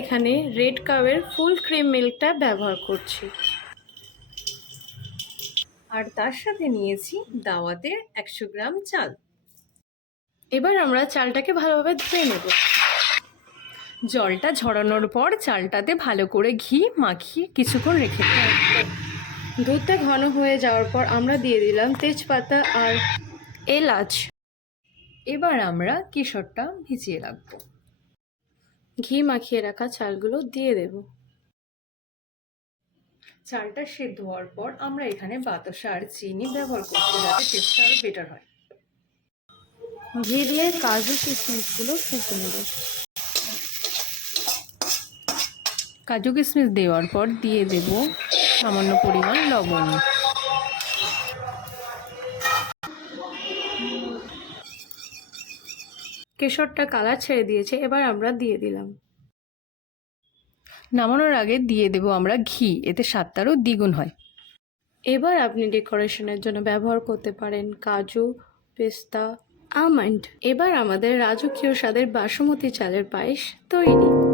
এখানে red কাউয়ের full cream মিল্কটা ব্যবহার করছি। আর তার সাথে নিয়েছি দাওয়াতের একশো গ্রাম চাল। এবার আমরা চালটাকে ভালোভাবে ধুয়ে নেব। জলটা ঝরানোর পর চালটাতে ভালো করে ঘি মাখিয়ে কিছুক্ষণ রেখে দুধটা ঘন হয়ে যাওয়ার পর আমরা দিয়ে দিলাম তেজপাতা আর এলাচ। এবার আমরা কেশরটা ভিজিয়ে রাখব। ঘি মাখিয়ে রাখা চালগুলো দিয়ে দেব। চালটা সেদ্ধ হওয়ার পর আমরা এখানে বাতাসা আর চিনি ব্যবহার করছি যাতে টেস্টটা আরও বেটার হয়। ঘি দিয়ে কাজু কিশমিশগুলো সেদ্ধ নেব। কাজু কিশমিশ দেওয়ার পর দিয়ে দেব সামান্য পরিমাণ লবণ। কেশরটা কালার ছেড়ে দিয়েছে এবার আমরা দিয়ে দিলাম। নামানোর আগে দিয়ে দেব আমরা ঘি এতে স্বাদটারও দ্বিগুণ হয়। এবার আপনি ডেকোরেশনের জন্য ব্যবহার করতে পারেন কাজু পেস্তা আমন্ড। এবার আমাদের রাজকীয় স্বাদের বাসমতি চালের পায়েস তৈরি।